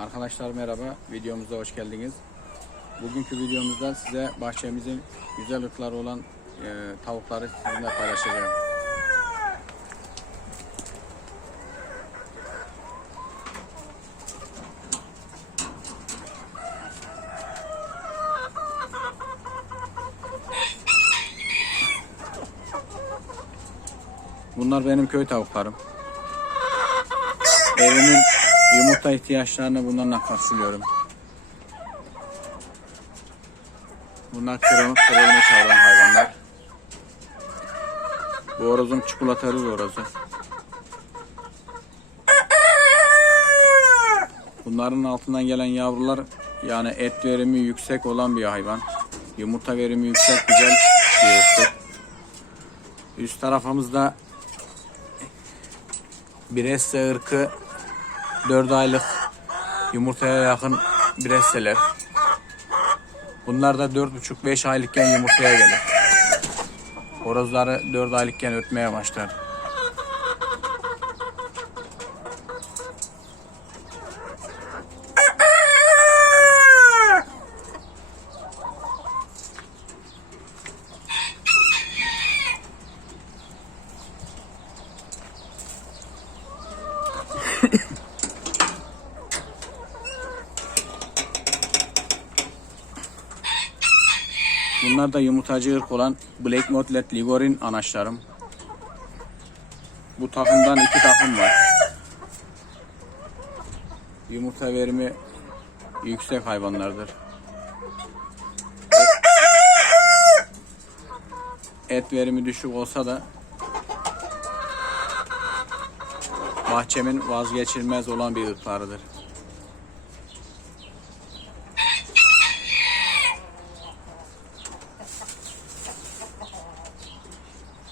Arkadaşlar merhaba, videomuza hoş geldiniz. Bugünkü videomuzda size bahçemizin güzel ırkları olan e, tavukları sizinle paylaşacağım. Bunlar benim köy tavuklarım. Evimin yumurta ihtiyaçlarını bunlarla karşılıyorum. Bunlar kırılmış, kırılmış hayvan hayvanlar. Bu horozum çikolatalı bir horozu. Bunların altından gelen yavrular yani et verimi yüksek olan bir hayvan. Yumurta verimi yüksek güzel bir ırktır. Üst tarafımızda Bresse ırkı 4 aylık yumurtaya yakın Bresseler. Bunlar da 4,5-5 aylıkken yumurtaya gelir. Horozları 4 aylıkken ötmeye başlar. Bunlar da yumurtacı ırk olan Black Motlet Ligorin anaçlarım. Bu takımdan iki takım var. Yumurta verimi yüksek hayvanlardır. Et verimi düşük olsa da bahçemin vazgeçilmez olan bir ırklarıdır.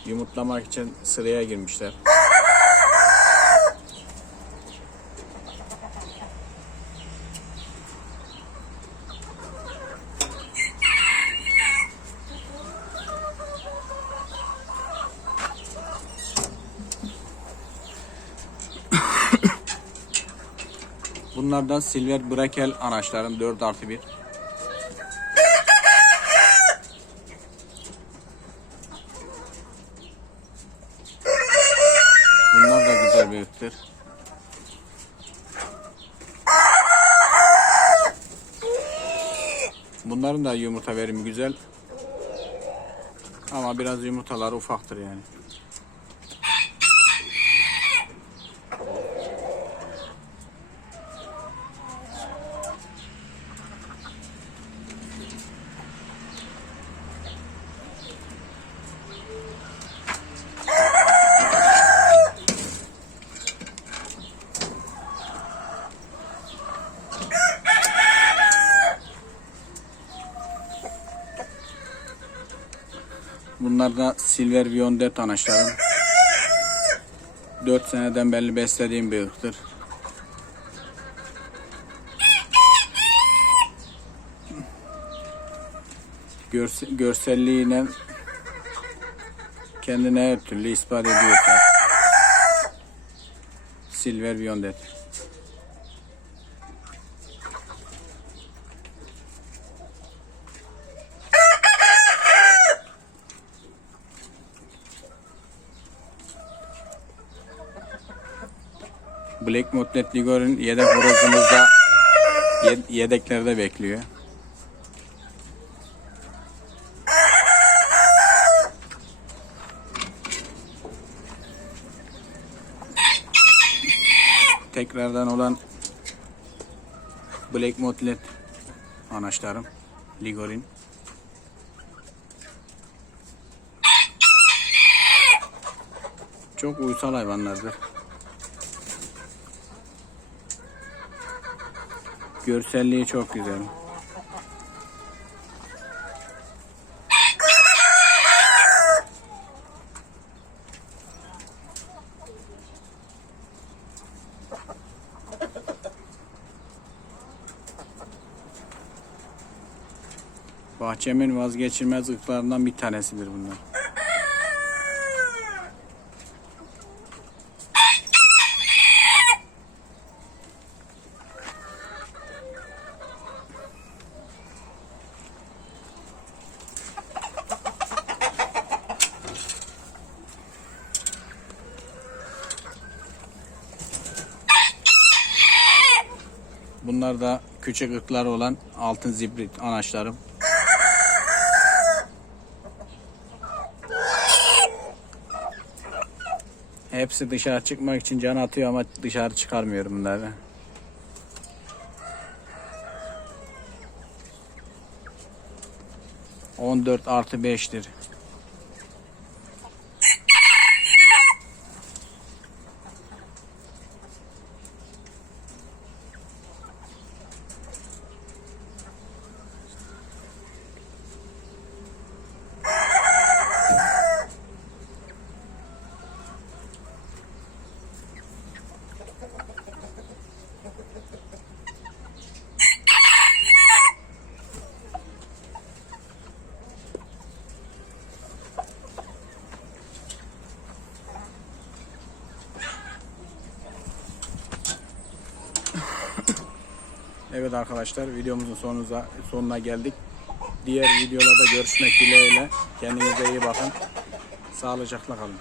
Yumurtlamak için sıraya girmişler. Bunlar da Silver Brakel anaçlarım 4 artı 1. Bunlar ırktır. Bunların da yumurta verimi güzel. Ama biraz yumurtaları ufaktır yani. Bunlar da Silver Viondet anaçlarım. 4 seneden beri beslediğim bir ırktır. Görse, görselliğiyle kendine her türlü ispat ediyorlar. Silver Viondet. Black Motlet Ligor'un yedek horozumuzda yed- yedeklerde bekliyor. Tekrardan olan Black Motlet anaçlarım Ligorin. Çok uysal hayvanlardır. Görselliği çok güzel. Bahçemin vazgeçilmez ırklarından bir tanesidir bunlar. Bunlar da küçük ırkları olan altın zibrit anaçlarım. Hepsi dışarı çıkmak için can atıyor ama dışarı çıkarmıyorum bunları. On dört artı beştir. Evet arkadaşlar videomuzun sonuna, sonuna geldik. Diğer videolarda görüşmek dileğiyle. Kendinize iyi bakın. Sağlıcakla kalın.